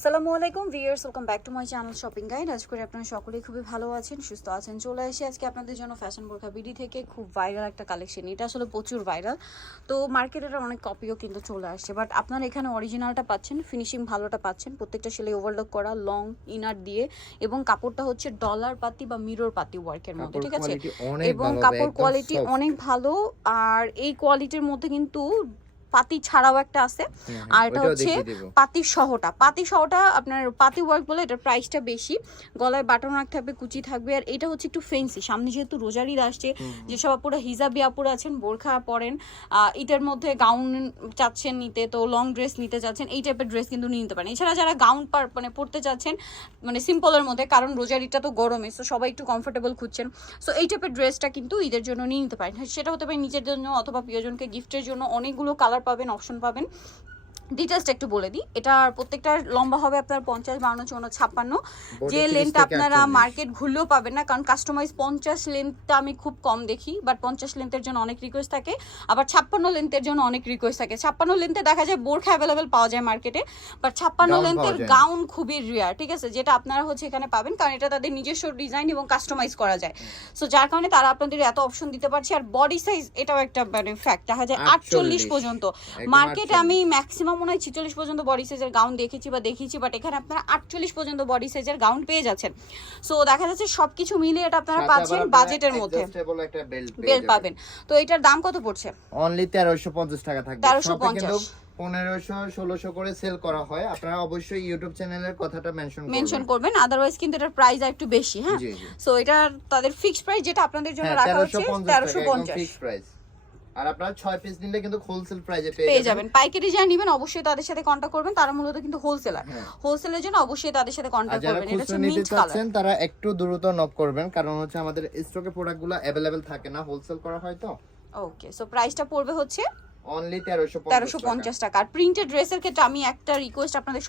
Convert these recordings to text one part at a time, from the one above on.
আসসালামু আলাইকুম viewers welcome back to my channel shopping guide আজ করে আপনারা সকলেই খুবই ভালো আছেন সুস্থ আছেন। চলে আসি আজকে আপনাদের জন্য ফ্যাশন বোরখা বিডি থেকে খুব ভাইরাল একটা কালেকশন এটা আসলে প্রচুর ভাইরাল তো মার্কেটের অনেক কপিও কিন্তু চলে আসছে। বাট আপনারা এখানে অরিজিনালটা পাচ্ছেন ফিনিশিং ভালোটা পাচ্ছেন। প্রত্যেকটা সেলাই ওভারলক করা লং ইনার দিয়ে। এবং কাপড়টা হচ্ছে ডলার পাতি বা মিরর পাতি ওয়ার্কের মধ্যে ঠিক আছে? এবং কাপড় কোয়ালিটি অনেক ভালো। আর এই কোয়ালিটির মধ্যে কিন্তু পাতি ছাড়াও একটা আছে। হুম, হুম, আর এটা হচ্ছে। পাতি সহটা। পাতি সহটা আপনার পাতি ওয়ার্ক বলে এটার প্রাইসটা বেশি। গলায় বাটন রাখ থাকবে কুচি থাকবে আর এটা হচ্ছে একটু ফেন্সি সামনে যেহেতু রোজারির আসছে যেসব আপুরা হিজাবি আপুরা আছেন বোরখা পরেন এটার মধ্যে গাউন চাচ্ছেন নিতে তো লং ড্রেস নিতে চাচ্ছেন এই টাইপের ড্রেস কিন্তু নিয়ে নিতে পারেন। এছাড়া যারা গাউন মানে পড়তে চাচ্ছেন মানে সিম্পলের মধ্যে কারণ রোজারিটা তো গরমে সো সবাই একটু কমফোর্টেবল খুঁজছেন। সো এই টাইপের ড্রেসটা কিন্তু ঈদের জন্য নিয়ে নিতে পারেন। হ্যাঁ, সেটা হতে পারে নিজের জন্য অথবা প্রিয়জনকে গিফটের জন্য অনেকগুলো কালার পাবেন অপশন পাবেন। ডিটেলসটা একটু বলে দিই। এটার প্রত্যেকটা লম্বা হবে আপনার পঞ্চাশ বাউন্ন চৌন্ন ছাপ্পান্ন। যে 30 লেন্থটা আপনারা মার্কেট ঘুরলেও পাবেন না কারণ কাস্টমাইজ পঞ্চাশ লেন্থটা আমি খুব কম দেখি বাট পঞ্চাশ লেন্থের জন্য অনেক রিকোয়েস্ট থাকে। আবার ছাপ্পান্ন লেন্থের জন্য অনেক রিকোয়েস্ট থাকে। ছাপ্পান্ন লেন্থে দেখা যায় বোরখা অ্যাভেলেবেল পাওয়া যায় মার্কেটে বাট ছাপ্পান্ন লেন্থের। গাউন খুবই রেয়ার ঠিক আছে? যেটা আপনারা হচ্ছে এখানে পাবেন কারণ এটা তাদের নিজস্ব ডিজাইন এবং কাস্টমাইজ করা যায়। সো যার কারণে তারা আপনাদের এত অপশন দিতে পারছে আর বডি সাইজ এটাও একটা মানে ফ্যাক্ট দেখা যায় আটচল্লিশ। পর্যন্ত। মার্কেটে আমি ম্যাক্সিমাম মনে হয় ছিচল্লিশ পর্যন্ত বডি সাইজের গাউন দেখেছি বা দেখিয়েছি বাট এখানে আপনারা আটচল্লিশ পর্যন্ত বডি সাইজের গাউন পেয়ে যাচ্ছেন সো দেখা যাচ্ছে সবকিছু মিলিয়ে এটা আপনারা পাচ্ছেন বাজেটের মধ্যে। adjustable একটা belt পেয়ে বেল পাবেন। তো এটার দাম কত পড়ছে? অনলি তেরোশো পঞ্চাশ টাকা থাকবে। 1350 শপে কিন্তু 1500 1600 করে সেল করা হয়। আপনারা অবশ্যই ইউটিউব চ্যানেলের কথাটা মেনশন মেনশন করবেন। আদারওয়াইজ কিন্তু এটার প্রাইস একটু বেশি হ্যাঁ। সো এটার তাদের ফিক্সড প্রাইস যেটা আপনাদের জন্য হ্যাঁ রাখা হচ্ছে তেরোশো পঞ্চাশ ফিক্স প্রাইস আর আপনারা 6 পিস নিলে কিন্তু হোলসেল প্রাইসে পেয়ে যাবেন পাইকারি যারা নেবেন অবশ্যই তাদের সাথে কন্ট্যাক্ট করবেন তারা মূলত কিন্তু হোলসেলার হ্যাঁ। হোলসেলের জন্য অবশ্যই তাদের সাথে আর কন্ট্যাক্ট যারা করবেন এটা খুচরো হচ্ছে নিতে মিন্ট কালার চাচ্ছেন তারা একটু দ্রুত নক করবেন কারণ হচ্ছে আমাদের স্টকে প্রোডাক্টগুলো अवेलेबल থাকে না হোলসেল করা হয় তো ওকে সো প্রাইসটা পড়বে হচ্ছে অনলি 1350 তেরোশো পঞ্চাশ টাকা। আর প্রিন্টেড ড্রেসের ক্ষেত্রে আমি একটা রিকোয়েস্ট আপনাদের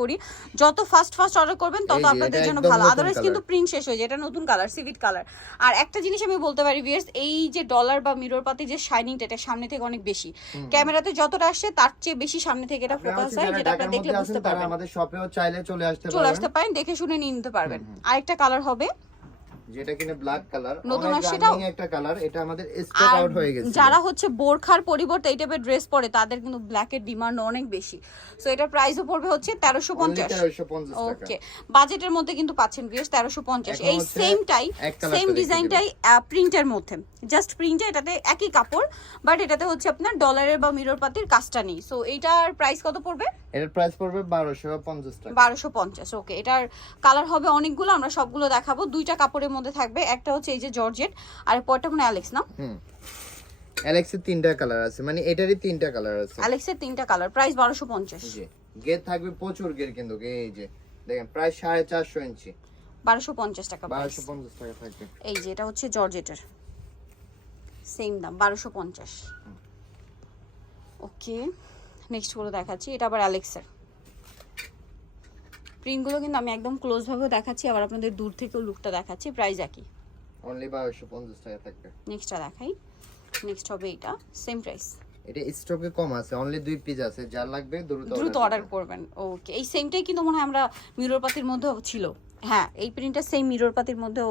করি যত ফাস্ট ফাস্ট অর্ডার করবেন তত আপনাদের জন্য ভালো। আদারওয়াইজ কিন্তু প্রিন্ট শেষ হয়ে যায়। এটা নতুন কালার সিভিট কালার আর একটা জিনিস আমি বলতে পারি এই যে ডলার বা মিরর পাতি যে শাইনিংটা এটা সামনে থেকে অনেক বেশি। ক্যামেরাতে যতটা আসছে তার চেয়ে বেশি সামনে থেকে এটা ফোকাস হয় যেটা ঢাকার আপনারা দেখলে বুঝতে পারবেন। আমাদের শপেও চাইলে চলে আসতে চলে আসতে পারেন দেখে শুনে নিয়ে নিতে পারবেন। আরেকটা কালার হবে যেটা কিনে ব্ল্যাক কালার নতুন অনেক আসছে এটাও? রানিং একটা কালার এটা আমাদের স্টক আর আউট হয়ে গেছে। যারা হচ্ছে বোরখার পরিবর্তে এই টাইপের ড্রেস পরে তাদের কিন্তু ব্ল্যাকের ডিমান্ড অনেক বেশি। সো এটার প্রাইসও পড়বে হচ্ছে তেরোশো পঞ্চাশ। 1350 ওকে বাজেটের মধ্যে কিন্তু পাচ্ছেন ভিউয়ার্স তেরোশো পঞ্চাশ। এখন এই সেমটাই সেম ডিজাইনটাই প্রিন্টের মধ্যে। জাস্ট প্রিন্টে এটাতে একই কাপড় বাট এটাতে হচ্ছে আপনার ডলারের বা মিরর পাতির কাজটা নেই। সো এইটার প্রাইস কত পড়বে? এটার প্রাইস পড়বে 1250 টাকা। বারোশো পঞ্চাশ। ওকে এটার কালার হবে অনেকগুলো আমরা সবগুলো দেখাবো। দুইটা কাপড়ের মধ্যে থাকবে। একটা হচ্ছে এই যে জর্জেট আর পরটা মানে অ্যালেক্স না? হুম। অ্যালেক্সের তিনটা কালার আছে মানে এটারই তিনটা কালার আছে। অ্যালেক্সের তিনটা কালার প্রাইস বারোশো পঞ্চাশ। জি। গেট থাকবে প্রচুর গেট কিন্তু এই যে দেখেন প্রায় সাড়ে চারশো ইঞ্চি। বারোশো পঞ্চাশ টাকা price। বারোশো পঞ্চাশ টাকা থাকবে। এই যে এটা হচ্ছে জর্জেটের। সেম দাম বারোশো পঞ্চাশ। ওকে নেক্সটগুলো দেখাচ্ছি এটা আবার অ্যালেক্সের। প্রিন্টগুলো কিন্তু আমি একদম ক্লোজ ভাবেও দেখাচ্ছি আবার আপনাদের দূর থেকেও লুকটা দেখাচ্ছি। প্রাইস একই। অনলি বারোশো পঞ্চাশ টাকা থাকবে। নেক্সটটা দেখাই। নেক্সট হবে এটা সেম প্রাইস এটা স্টকে কম আছে অনলি দুই পিস আছে যার লাগবে দ্রুত দ্রুত অর্ডার করবেন ওকে এই সেমটাই কিন্তু মনে হয় আমরা মিরর পাতির মধ্যেও ছিল। হ্যাঁ এই প্রিন্টটা সেম মিরর পাতির মধ্যেও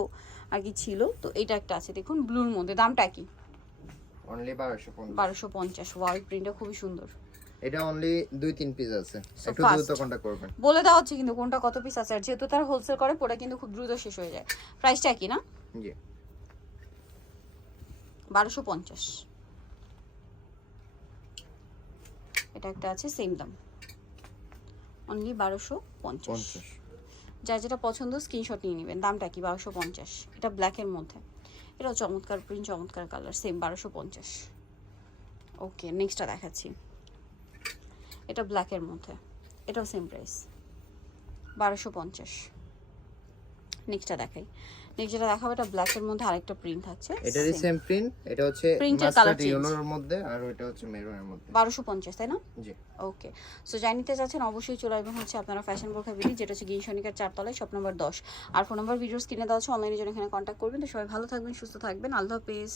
আর কি ছিল। তো এটা একটা আছে দেখুন ব্লুর মধ্যে দামটা কি অনলি বারোশো পঞ্চাশ। বারোশো পঞ্চাশ ওয়াও প্রিন্টটা খুবই সুন্দর। এটা অনলি দুই তিন পিস আছে। একটু দ্রুত কন্টাক্ট করবেন? বলে দেওয়া হচ্ছে কিন্তু কোনটা কত পিস আছে। আর যেহেতু তারা হোলসেল করে ওটা কিন্তু খুব দ্রুত শেষ হয়ে যায়। প্রাইসটা কি না? জি। বারোশো পঞ্চাশ। এটা একটা আছে সেম দাম। অনলি বারোশো পঞ্চাশ। পঞ্চাশ। যার যেটা পছন্দ স্ক্রিনশট নিয়ে নেবেন। দামটা কি? বারোশো পঞ্চাশ। এটা ব্ল্যাকের মধ্যে। এটাও চমৎকার প্রিন্ট চমৎকার কালার সেম বারোশো পঞ্চাশ। ওকে নেক্সটটা দেখাচ্ছি। এটা ব্ল্যাকের মধ্যে। এটাও সেম প্রাইস বারোশো পঞ্চাশ। নেক্সটটা দেখাই। নেক্সট যেটা দেখাবো এটা ব্ল্যাকের মধ্যে আরেকটা প্রিন্ট থাকছে এটারই সেম প্রিন্ট এটা হচ্ছে colour মাস্টার্ড ইয়েলোর মধ্যে আর এটা হচ্ছে মেরুনের মধ্যে। বারোশো পঞ্চাশ তাই না? জি। ওকে সো জানিতে চাচ্ছেন অবশ্যই চলে আসবেন হচ্ছে আপনারা ফ্যাশন বোরখা বিডি যেটা হচ্ছে গিয়ে সনিকার চারতলায় শপ নম্বর দশ। আর ফোন নম্বর ভিডিওস কিনে দেওয়া হচ্ছে অনলাইনে জন্য এখানে কন্ট্যাক্ট করবেন। তো সবাই ভালো থাকবেন সুস্থ থাকবেন। আল্লাহ হাফেজ।